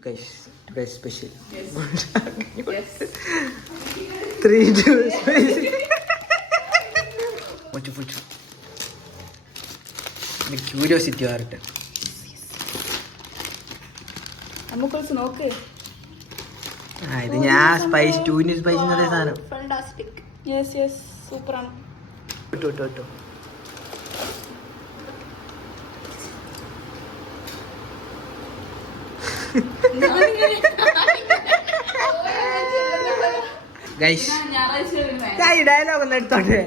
Guys, special. Yes. 3, 2, special. Puchu. Curiosity ആവട്ടെ. നമുക്കൊരു നോക്ക്. ഇത് ഞാൻ സ്പൈസ് 2 സ്പൈസ് എന്നതേ സാധനം. ഫാന്റാസ്റ്റിക്. യെസ് സൂപ്പർ ആണ്. ടോ. ഗൈസ് ഞാൻ ഡയലോഗ് ഒന്ന് എടുത്തോട്ടെ.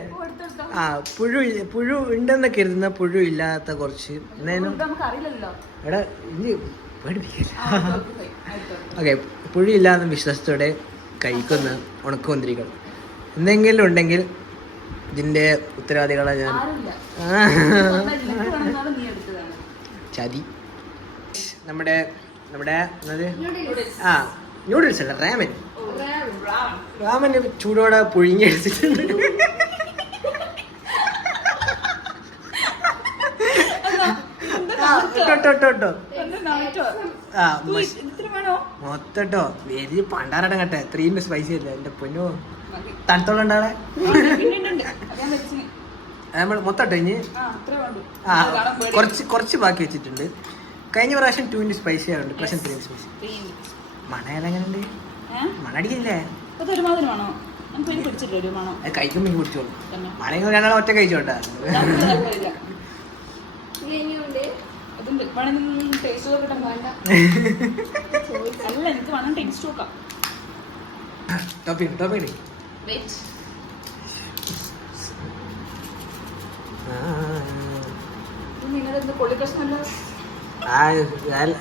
പുഴു ഉണ്ടെന്ന് കരുതുന്ന പുഴു ഇല്ലാത്ത കുറച്ച് എടാ ഇനി ഓക്കെ പുഴു ഇല്ലാത്ത വിശ്വാസത്തോടെ കഴിക്കുന്ന ഉണക്കമുന്തിരികൾ എന്തെങ്കിലും ഉണ്ടെങ്കിൽ ഇതിന്റെ ഉത്തരവാദികളെ ഞാൻ ചതി. നമ്മുടെ ന്യൂഡിൽസ് അല്ല റാമൻ ചൂടോടെ പുഴുങ്ങി എടുത്തിട്ടുണ്ട്. മൊത്തട്ടോ വലിയ പണ്ടാരടം കട്ടെ 3 സ്പൈസി അല്ലേ എന്റെ പൊന്നോ. തണുത്തോളം ഉണ്ടാളെ നമ്മൾ മൊത്തട്ടോ ഇനി കുറച്ച് ബാക്കി വെച്ചിട്ടുണ്ട്. കഴിഞ്ഞ പ്രാവശ്യം 2 സ്പൈസി ആയുണ്ട്, പ്രാവശ്യം 3 സ്പൈസി. മണയെല്ലാം എങ്ങനെയുണ്ട്? മണടിക്കില്ലേ? അത് കഴിക്കുമ്പോ എനിക്ക് പിടിച്ചോളൂ. മണങ്ങൾ രണ്ടാളും ഒറ്റ കഴിച്ചോട്ടാ.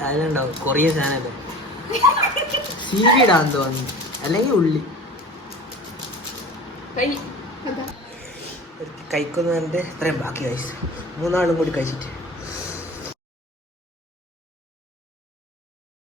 അതിലുണ്ടാവും കൊറിയൻ ചാനല് സീവീഡാന്ന് തോന്നുന്നു, അല്ലെങ്കിൽ ഉള്ളി കഴിക്കുന്നതിന്റെ ഇത്രയും ബാക്കി കഴിച്ചു. 3 ആളും കൂടി കഴിച്ചിട്ട്